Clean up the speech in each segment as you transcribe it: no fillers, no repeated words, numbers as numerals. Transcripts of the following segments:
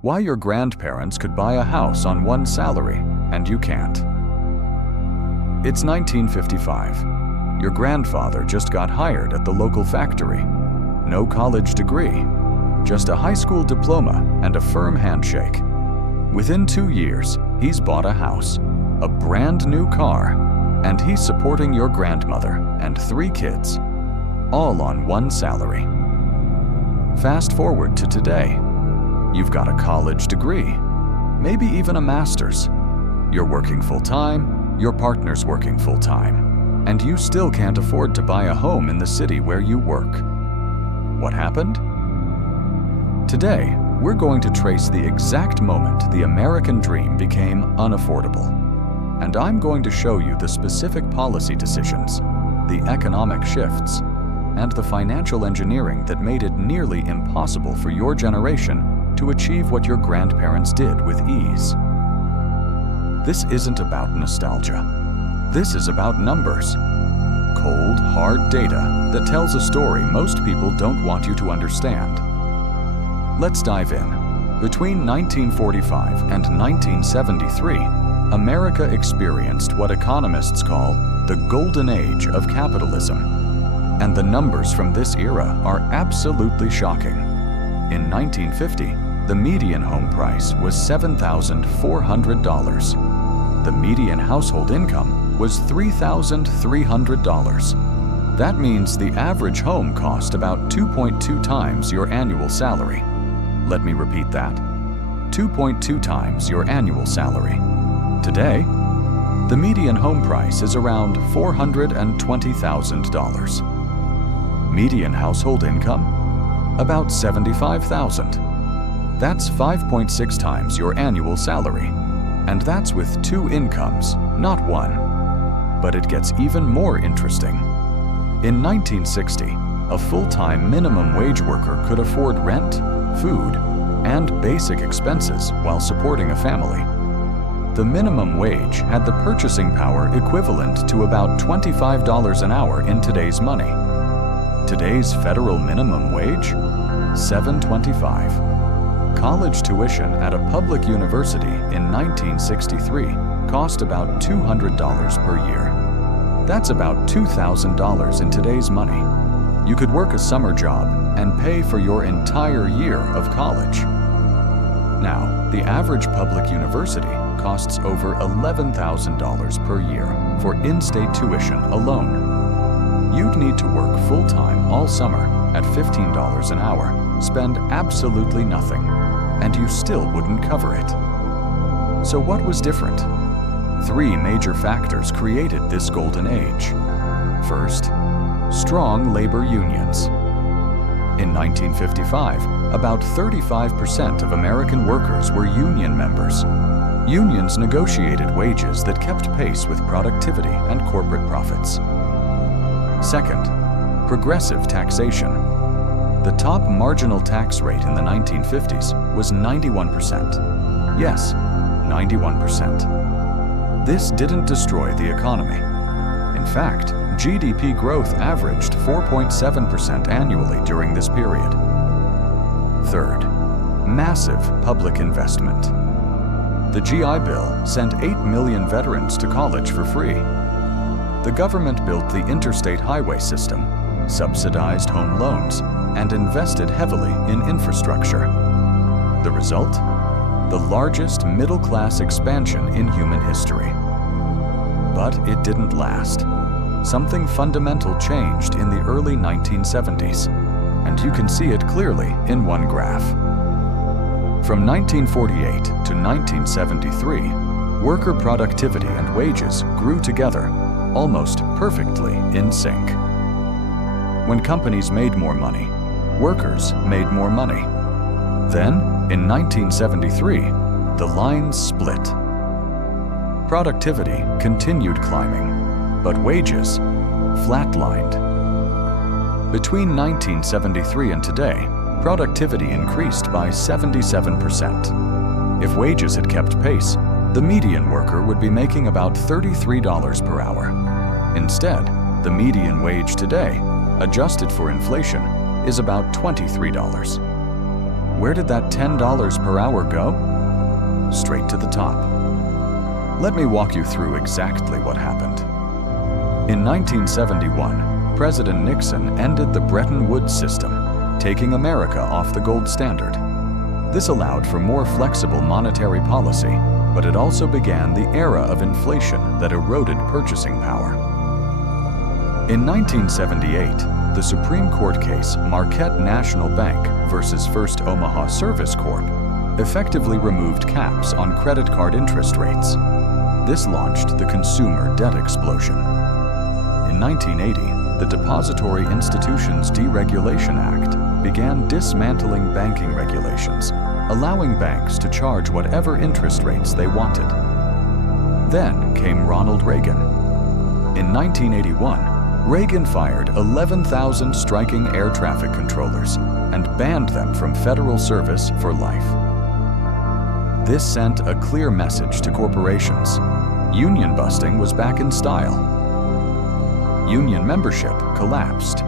Why your grandparents could buy a house on one salary and you can't. It's 1955. Your grandfather just got hired at the local factory. No college degree, just a high school diploma and a firm handshake. Within 2 years, he's bought a house, a brand new car, and he's supporting your grandmother and 3 kids, all on one salary. Fast forward to today. You've got a college degree, maybe even a master's. You're working full-time, your partner's working full-time, and you still can't afford to buy a home in the city where you work. What happened? Today, we're going to trace the exact moment the American dream became unaffordable. And I'm going to show you the specific policy decisions, the economic shifts, and the financial engineering that made it nearly impossible for your generation to achieve what your grandparents did with ease. This isn't about nostalgia. This is about numbers. Cold, hard data that tells a story most people don't want you to understand. Let's dive in. Between 1945 and 1973, America experienced what economists call the Golden Age of Capitalism. And the numbers from this era are absolutely shocking. In 1950, the median home price was $7,400. The median household income was $3,300. That means the average home cost about 2.2 times your annual salary. Let me repeat that. 2.2 times your annual salary. Today, the median home price is around $420,000. Median household income? About $75,000. That's 5.6 times your annual salary. And that's with 2 incomes, not 1. But it gets even more interesting. In 1960, a full-time minimum wage worker could afford rent, food, and basic expenses while supporting a family. The minimum wage had the purchasing power equivalent to about $25 an hour in today's money. Today's federal minimum wage? $7.25. College tuition at a public university in 1963 cost about $200 per year. That's about $2,000 in today's money. You could work a summer job and pay for your entire year of college. Now, the average public university costs over $11,000 per year for in-state tuition alone. You'd need to work full-time all summer at $15 an hour, spend absolutely nothing, and you still wouldn't cover it. So what was different? 3 major factors created this golden age. First, strong labor unions. In 1955, about 35% of American workers were union members. Unions negotiated wages that kept pace with productivity and corporate profits. Second, progressive taxation. The top marginal tax rate in the 1950s was 91%. Yes, 91%. This didn't destroy the economy. In fact, GDP growth averaged 4.7% annually during this period. Third, massive public investment. The GI Bill sent 8 million veterans to college for free. The government built the interstate highway system, subsidized home loans, and invested heavily in infrastructure. The result? The largest middle-class expansion in human history. But it didn't last. Something fundamental changed in the early 1970s, and you can see it clearly in one graph. From 1948 to 1973, worker productivity and wages grew together, almost perfectly in sync. When companies made more money, workers made more money. Then, in 1973, the lines split. Productivity continued climbing, but wages flatlined. Between 1973 and today, productivity increased by 77%. If wages had kept pace, the median worker would be making about $33 per hour. Instead, the median wage today, adjusted for inflation, is about $23. Where did that $10 per hour go? Straight to the top. Let me walk you through exactly what happened. In 1971, President Nixon ended the Bretton Woods system, taking America off the gold standard. This allowed for more flexible monetary policy, but it also began the era of inflation that eroded purchasing power. In 1978, the Supreme Court case Marquette National Bank versus First Omaha Service Corp. effectively removed caps on credit card interest rates. This launched the consumer debt explosion. In 1980, the Depository Institutions Deregulation Act began dismantling banking regulations, allowing banks to charge whatever interest rates they wanted. Then came Ronald Reagan. In 1981, Reagan fired 11,000 striking air traffic controllers and banned them from federal service for life. This sent a clear message to corporations. Union busting was back in style. Union membership collapsed.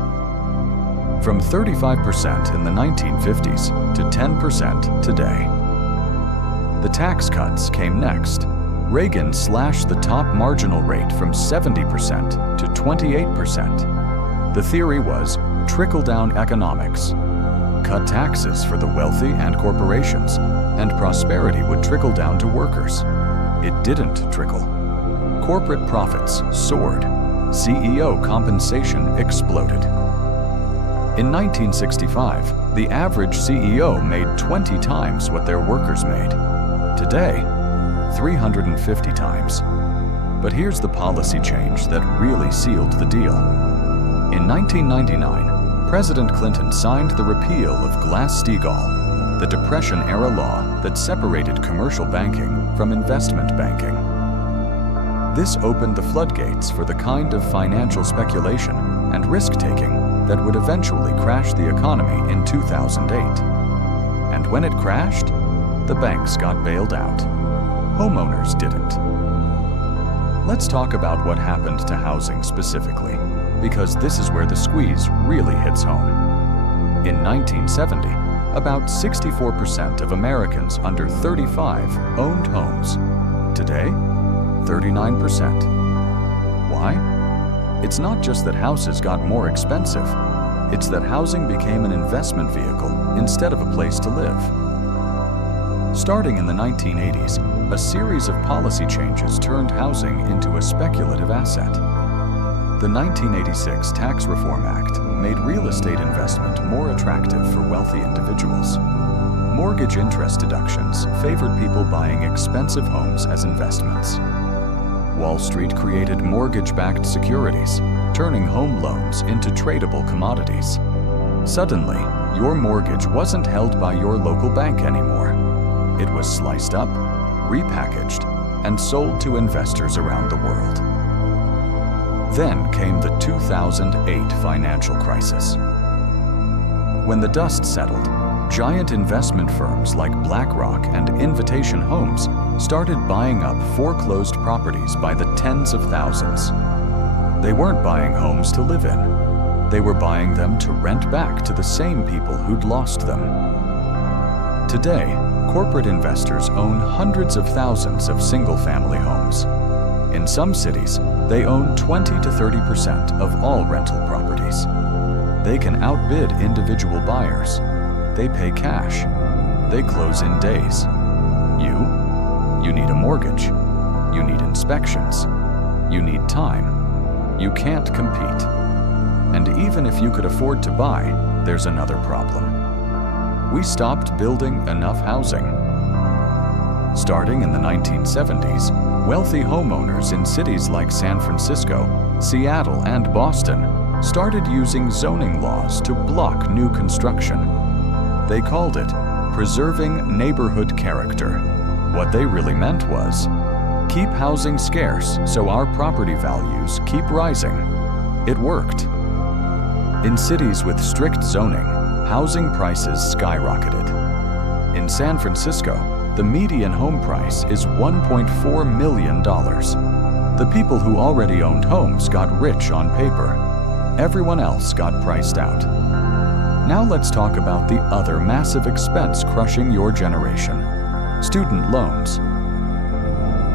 From 35% in the 1950s to 10% today. The tax cuts came next. Reagan slashed the top marginal rate from 70% to 28%. The theory was trickle-down economics. Cut taxes for the wealthy and corporations, and prosperity would trickle down to workers. It didn't trickle. Corporate profits soared. CEO compensation exploded. In 1965, the average CEO made 20 times what their workers made. Today, 350 times. But here's the policy change that really sealed the deal. In 1999, President Clinton signed the repeal of Glass-Steagall, the Depression-era law that separated commercial banking from investment banking. This opened the floodgates for the kind of financial speculation and risk-taking that would eventually crash the economy in 2008. And when it crashed, the banks got bailed out. Homeowners didn't. Let's talk about what happened to housing specifically, because this is where the squeeze really hits home. In 1970, about 64% of Americans under 35 owned homes. Today, 39%. Why? It's not just that houses got more expensive. It's that housing became an investment vehicle instead of a place to live. Starting in the 1980s, a series of policy changes turned housing into a speculative asset. The 1986 Tax Reform Act made real estate investment more attractive for wealthy individuals. Mortgage interest deductions favored people buying expensive homes as investments. Wall Street created mortgage-backed securities, turning home loans into tradable commodities. Suddenly, your mortgage wasn't held by your local bank anymore. It was sliced up, repackaged, and sold to investors around the world. Then came the 2008 financial crisis. When the dust settled, giant investment firms like BlackRock and Invitation Homes started buying up foreclosed properties by the tens of thousands. They weren't buying homes to live in. They were buying them to rent back to the same people who'd lost them. Today, corporate investors own hundreds of thousands of single-family homes. In some cities, they own 20 to 30% of all rental properties. They can outbid individual buyers. They pay cash. They close in days. You need a mortgage. You need inspections. You need time. You can't compete. And even if you could afford to buy, there's another problem. We stopped building enough housing. Starting in the 1970s, wealthy homeowners in cities like San Francisco, Seattle, and Boston started using zoning laws to block new construction. They called it preserving neighborhood character. What they really meant was, keep housing scarce so our property values keep rising. It worked. In cities with strict zoning, housing prices skyrocketed. In San Francisco, the median home price is $1.4 million. The people who already owned homes got rich on paper. Everyone else got priced out. Now let's talk about the other massive expense crushing your generation: student loans.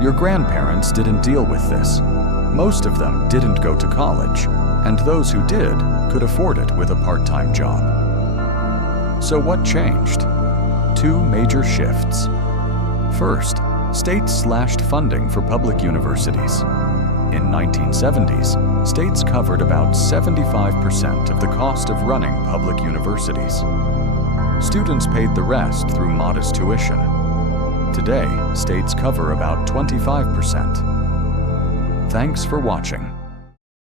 Your grandparents didn't deal with this. Most of them didn't go to college, and those who did could afford it with a part-time job. So what changed? Two major shifts. First, states slashed funding for public universities. In 1970s, states covered about 75% of the cost of running public universities. Students paid the rest through modest tuition. Today, states cover about 25%. Thanks for watching.